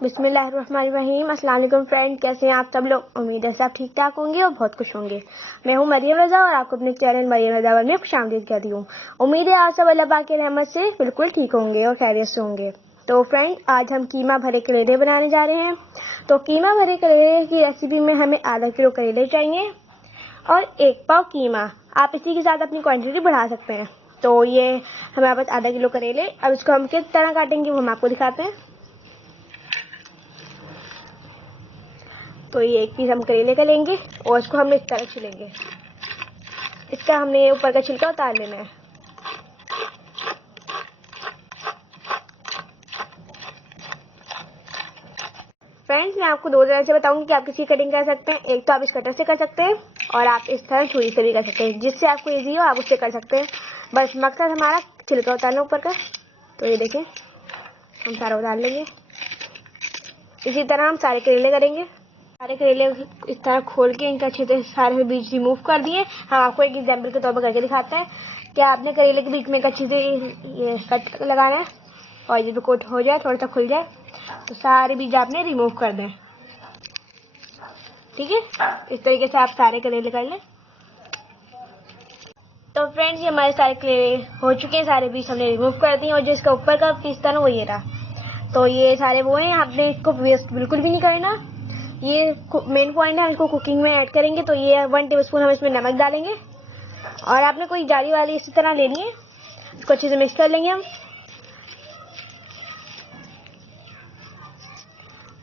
बिस्मिल्लाहिर्रहमानिर्रहीम। अस्सलाम वालेकुम फ्रेंड, कैसे हैं आप सब लोग। उम्मीद है सब ठीक ठाक होंगे और बहुत खुश होंगे। मैं हूं मरियम रजा और आपको अपने चैनल मरियम रजा में खुशामदीद कहती हूं। उम्मीद है आप सब अल्लाह पाक की रहमत से बिल्कुल ठीक होंगे और खैरियत से होंगे। तो फ्रेंड, आज हम कीमा भरे करेले बनाने जा रहे हैं। तो कीमा भरे करेले की रेसिपी में हमें आधा किलो करेले चाहिए और 1 पाव कीमा। आप इसी के साथ अपनी क्वांटिटी बढ़ा सकते हैं। तो ये हमारे पास आधा किलो करेले। अब इसको हम किस तरह काटेंगे वो हम आपको दिखाते हैं। तो ये एक पीस हम करेले का लेंगे और इसको हम इस तरह छिलेंगे। इसका हमने ऊपर का छिलका उतार लेना है। फ्रेंड्स, मैं आपको 2 तरह से बताऊंगी कि आप किसी कटिंग कर सकते हैं। एक तो आप इस कटर से कर सकते हैं और आप इस तरह छुरी से भी कर सकते हैं। जिससे आपको इजी हो आप उससे कर सकते हैं। बस मकसद हमारा छिलका उतारना ऊपर का। तो ये देखें, हम सारा उतार लेंगे। इसी तरह हम सारे करेले करेंगे। सारे करेले इस तरह खोल के इनका अच्छे से सारे बीज रिमूव कर दिए। हम आपको एक एग्जाम्पल के तौर पर करके दिखाते हैं कि आपने करेले के बीच में एक अच्छे से ये कट लगाना है और जब कोट हो जाए, थोड़ा सा खुल जाए, तो सारे बीज आपने रिमूव कर दें। ठीक है, इस तरीके से आप सारे करेले कर लें। तो फ्रेंड्स, ये हमारे सारे करेले हो चुके हैं। सारे बीज हमने रिमूव कर दिए और जो इसका ऊपर का पीस था ना वो ये रहा। तो ये सारे वो हैं, आपने इसको वेस्ट बिल्कुल भी नहीं करना। ये मेन पॉइंट है, इसको कुकिंग में ऐड करेंगे। तो ये 1 टेबलस्पून हम इसमें नमक डालेंगे और आपने कोई जाली वाली इसी तरह लेनी है। इसको अच्छे से मिक्स कर लेंगे हम।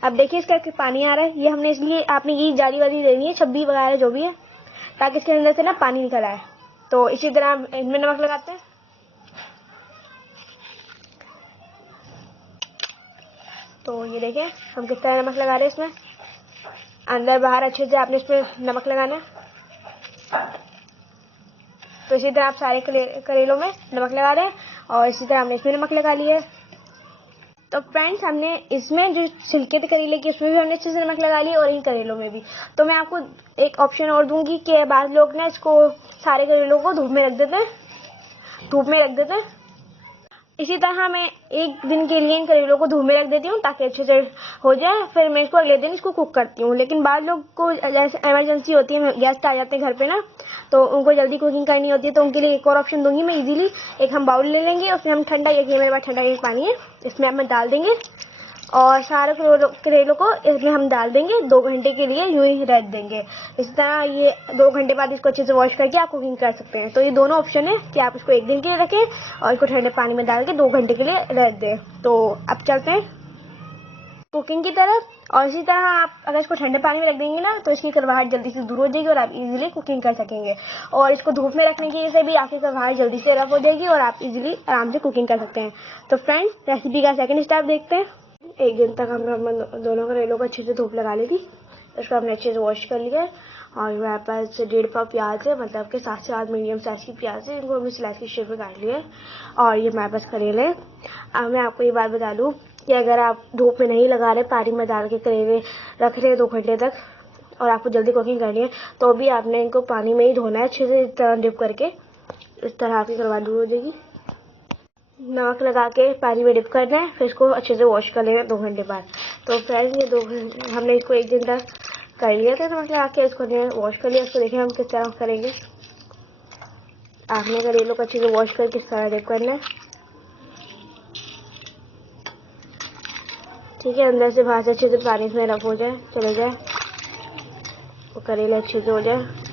अब देखिए इसका पानी आ रहा है। ये हमने इसलिए आपने ये जाली वाली लेनी है, छब्बी वगैरह जो भी है, ताकि इसके अंदर से ना पानी निकल आए। तो इसी तरह इनमें नमक लगाते हैं। तो ये देखें हम किस तरह नमक लगा रहे हैं। इसमें अंदर बाहर अच्छे से आपने इसमें नमक लगाना है। तो इसी तरह आप सारे करेलों में नमक लगा रहे हैं और इसी तरह हमने इसमें नमक लगा लिया है। तो फ्रेंड्स, हमने इसमें जो छिलके थे करेले के उसमें भी हमने अच्छे से नमक लगा लिया और इन करेलों में भी। तो मैं आपको एक ऑप्शन और दूंगी कि बाद लोग ना इसको सारे करेलों को धूप में रख देते हैं। इसी तरह मैं 1 दिन के लिए इन करेलों को धूप में रख देती हूँ ताकि अच्छे से हो जाए। फिर मैं इसको अगले दिन इसको कुक करती हूँ। लेकिन बाद लोग को जैसे इमरजेंसी होती है, गेस्ट आ जाते हैं घर पे ना, तो उनको जल्दी कुकिंग करनी होती है, तो उनके लिए एक और ऑप्शन दूंगी मैं इजीली। एक हम बाउल ले लेंगे, उसमें हम ठंडा, ये मेरे पास ठंडा एक पानी है, इसमें हम डाल देंगे और सारे करेलों को इसमें हम डाल देंगे। 2 घंटे के लिए यूं ही रख देंगे। इस तरह ये 2 घंटे बाद इसको अच्छे से वॉश करके आप कुकिंग कर सकते हैं। तो ये दोनों ऑप्शन है कि आप इसको 1 दिन के लिए रखें और इसको ठंडे पानी में डाल के 2 घंटे के लिए रख दें। तो अब चलते हैं कुकिंग की तरफ। और इसी तरह आप अगर इसको ठंडे पानी में रख देंगे ना, तो इसकी कड़वाहट जल्दी से दूर हो जाएगी और आप इजीली कुकिंग कर सकेंगे। और इसको धूप में रखने की वजह से भी आपकी कड़वाहट जल्दी से रफ हो जाएगी और आप इजीली आराम से कुकिंग कर सकते हैं। तो फ्रेंड्स, रेसिपी का सेकंड स्टेप देखते हैं। 1 दिन तक हम दोनों करेलों को अच्छे से धूप लगा ली थी। इसको हमने अच्छे से वॉश कर लिया और मेरे पास 1.5 पाव प्याज है, मतलब के 7 से 8 मीडियम साइज की प्याज है। इनको हमने स्लाइस की शेप में काट लिया और ये हमारे पास करेले हैं। अब मैं आपको ये बात बता दूँ कि अगर आप धूप में नहीं लगा रहे, पानी में डाल के करेले रख रहे 2 घंटे तक और आपको जल्दी कुकिंग करनी है, तो भी आपने इनको पानी में ही धोना है अच्छे से, इस तरह डिप करके। इस तरह आपकी कड़वाहट दूर हो जाएगी। नमक लगा के पानी में डिप करना है, फिर इसको अच्छे से वॉश कर लेना 2 घंटे बाद। तो फ्रेंड्स, ये 2 घंटे हमने इसको 1 दिन तक कर लिया था नमक लगा के, इसको वॉश कर लिया। इसको देखें हम किस तरह करेंगे। आपने करेलों को अच्छे से वॉश कर किस तरह डिप करना है। ठीक है, अंदर से बाहर से अच्छे से पानी में रफ हो जाए, चले जाए, वो करेले अच्छे से हो जाए।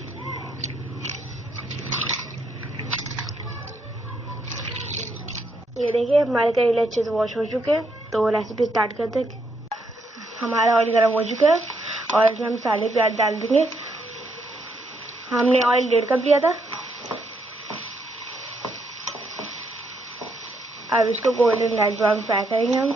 ये देखिए हमारे करेले अच्छे से वॉश हो चुके हैं। तो रेसिपी स्टार्ट करते हैं। हमारा ऑयल गर्म हो चुका है और इसमें हम सारे प्याज डाल देंगे। हमने ऑयल 1.5 कप लिया था। अब इसको गोल्डन लाइट ब्राउन फ्राई करेंगे हम।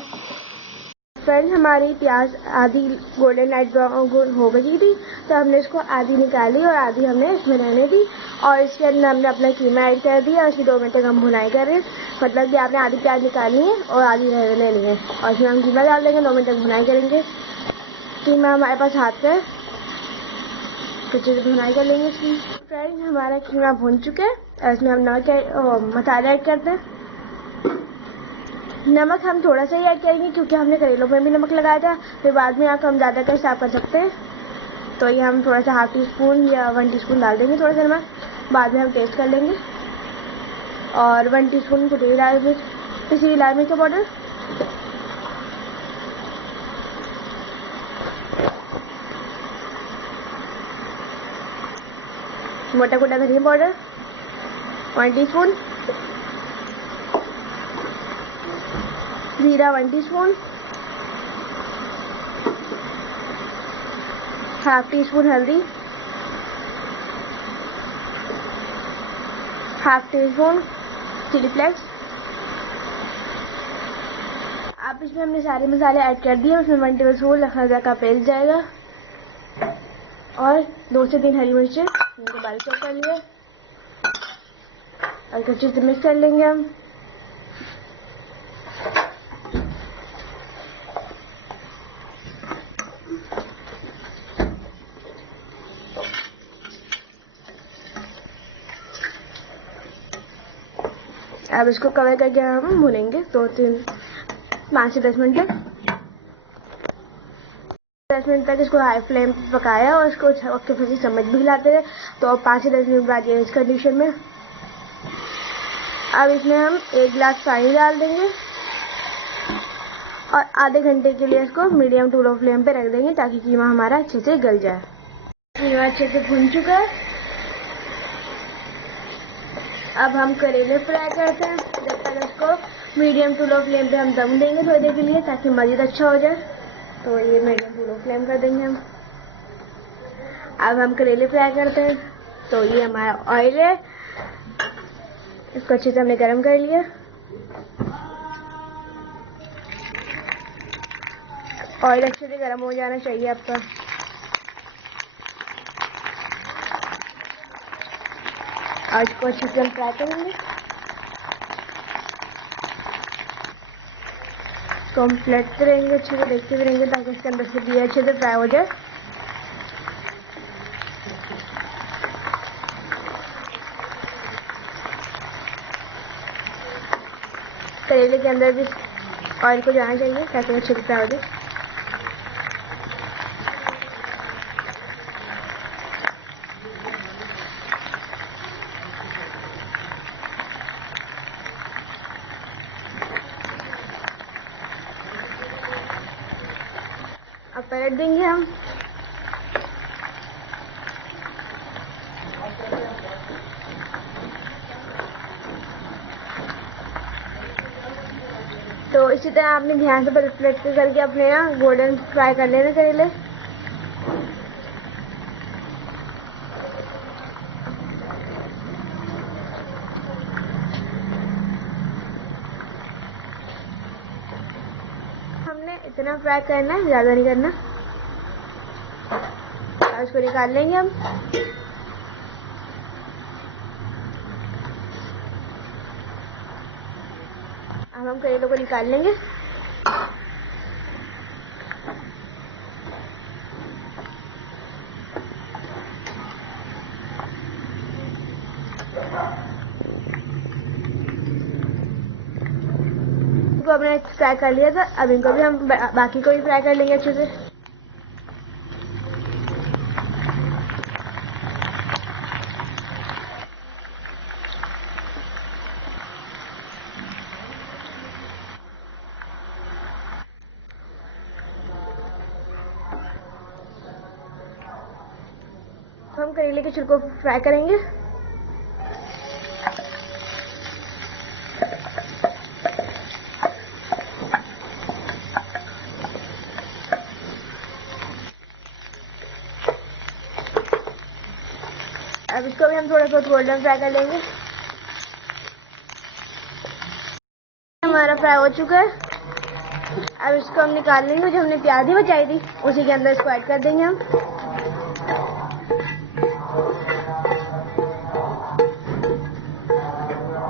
फ्रेंड्स, हमारी प्याज आधी गोल्डन लाइट ब्राउन हो गई थी, तो हमने इसको आधी निकाली और आधी हमने इसमें रहने दी और इसके अंदर हमने अपना कीमा ऐड कर दिया और इसे 2 मिनट तक हम भुनाई कर रहे हैं। मतलब कि आपने आधी प्याज निकालनी है और आधी रहने ली है और इसमें हम कीमा डाल देंगे। 2 मिनट तक भुनाई करेंगे। कीमा हमारे पास हाथ पे, अच्छे से भुनाई कर लेंगे इसकी। फ्रेंड्स, हमारा कीमा भुन चुका है और इसमें हम नमक मसाला ऐड करते हैं। नमक हम थोड़ा सा ही ऐड करेंगे क्योंकि हमने करेलों में भी नमक लगाया था, फिर बाद में आप हम ज़्यादा कर साफ कर सकते हैं। तो ये हम थोड़ा सा ½ टीस्पून या 1 टीस्पून डाल देंगे थोड़ा सा नमक, बाद में हम टेस्ट कर लेंगे। और 1 टीस्पून कुटी हुई लाल मिर्च, पिसी हुई लाल मिर्च का पाउडर, मोटा कोटा धनिया पाउडर 1 टीस्पून, जीरा 1 टीस्पून, ½ टीस्पून हल्दी, ½ टीस्पून चिली फ्लेक्स। आप इसमें हमने सारे मसाले ऐड कर दिए। उसमें 1 टेबलस्पून अदरक का पेस्ट जाएगा और 2 से 3 हरी मिर्चें, इनको बारीक चॉप कर लिए और अच्छे से मिक्स कर लेंगे हम। अब इसको कवर करके हम भूनेंगे 5 से 10 मिनट तक। 10 मिनट तक इसको हाई फ्लेम पे पकाया और इसको के फिर चम्मच भी हिलाते रहे। तो 5 से 10 मिनट बाद ये इस कंडीशन में। अब इसमें हम 1 गिलास पानी डाल देंगे और आधे घंटे के लिए इसको मीडियम टू लो फ्लेम पे रख देंगे ताकि कीमा हमारा अच्छे से गल जाए। कीमा अच्छे से भुन चुका है। अब हम करेले फ्राई करते हैं। जब तक इसको मीडियम टू लो फ्लेम पे हम दम देंगे थोड़ी देर के लिए ताकि मज़ीद अच्छा हो जाए। तो ये मीडियम टू लो फ्लेम कर देंगे हम। अब हम करेले फ्राई करते हैं। तो ये हमारा ऑयल है, इसको अच्छे से हमने गर्म कर लिया। ऑयल अच्छे से गर्म हो जाना चाहिए आपका। और इसको अच्छे से हम फ्राई करेंगे। तो हम पलटते रहेंगे, अच्छे से देखते भी रहेंगे ताकि इसके अंदर से भी अच्छे से फ्राई हो जाए। करेले के अंदर भी ऑयल को जाना चाहिए ताकि अच्छे से फ्राई हो जाए। अब पलट देंगे हम। तो इसी तरह आपने ध्यान से पलट करके अपने ना गोल्डन फ्राई कर लेना करेले। हमने इतना फ्राई करना है, ज़्यादा नहीं करना। और इसको निकाल लेंगे हम। अब हम करेलों को निकाल लेंगे। इनको हमने फ्राई कर लिया था। अब इनको भी हम बाकी को भी फ्राई कर लेंगे अच्छे से। हम करेले के छिलकों को फ्राई करेंगे। अब इसको भी हम थोड़ा सा गोल्डन फ्राई कर लेंगे। हमारा फ्राई हो चुका है। अब इसको हम निकाल लेंगे। जो हमने प्याज ही बचाई थी उसी के अंदर इसको ऐड कर देंगे हम।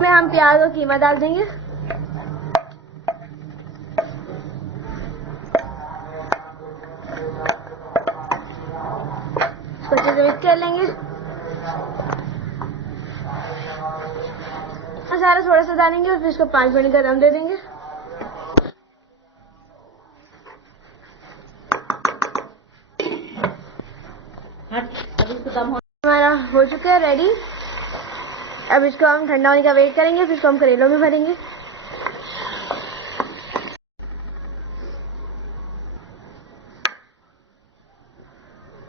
इसमें हम प्याज और कीमा डाल देंगे। इसको अच्छे से मिक्स कर लेंगे। मसाला थोड़ा सा डालेंगे और फिर इसको 5 मिनट का दम दे देंगे। अभी इसको दम हमारा हो चुका है रेडी। अब इसको हम ठंडा होने का वेट करेंगे, फिर इसको हम करेलों में भरेंगे।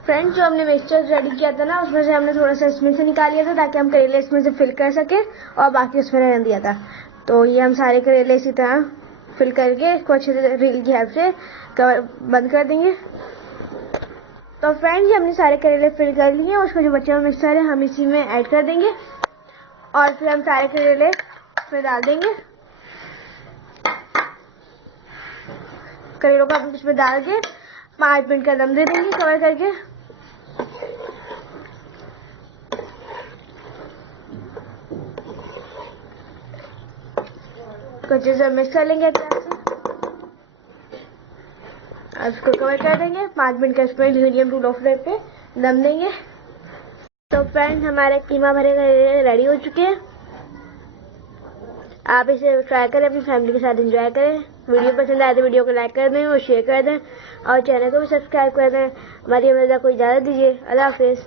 फ्रेंड्स, जो हमने मिक्सचर रेडी किया था ना, उसमें से हमने थोड़ा सा इसमें से निकाल लिया था ताकि हम करेले इसमें से फिल कर सके, और बाकी उसमें रहने दिया था। तो ये हम सारे करेले इसी तरह फिल करके इसको अच्छे से रील की हेल्प से कवर बंद कर देंगे। तो फ्रेंड्स, हमने सारे करेले फिल कर लिए, उसका जो बचा हुआ मिक्सचर है हम इसी में ऐड कर देंगे, और फिर हम सारे करेले इसमें डाल देंगे। करेलों को हम इसमें डाल के 5 मिनट का दम दे देंगे कवर करके। अच्छे से मिक्स कर लेंगे अच्छे से, अब इसको कवर कर देंगे। 5 मिनट का इसमें मीडियम टू लो फ्लेम पे दम देंगे। तो फ्रेंड्स, हमारे कीमा भरे करेले रेडी हो चुके हैं। आप इसे ट्राई करें, अपनी फैमिली के साथ एंजॉय करें। वीडियो पसंद आए तो वीडियो को लाइक कर दें और शेयर कर दें, और चैनल को भी सब्सक्राइब कर दें। हमारी मदद को इजाज़त दीजिए। अल्लाह हाफिज़।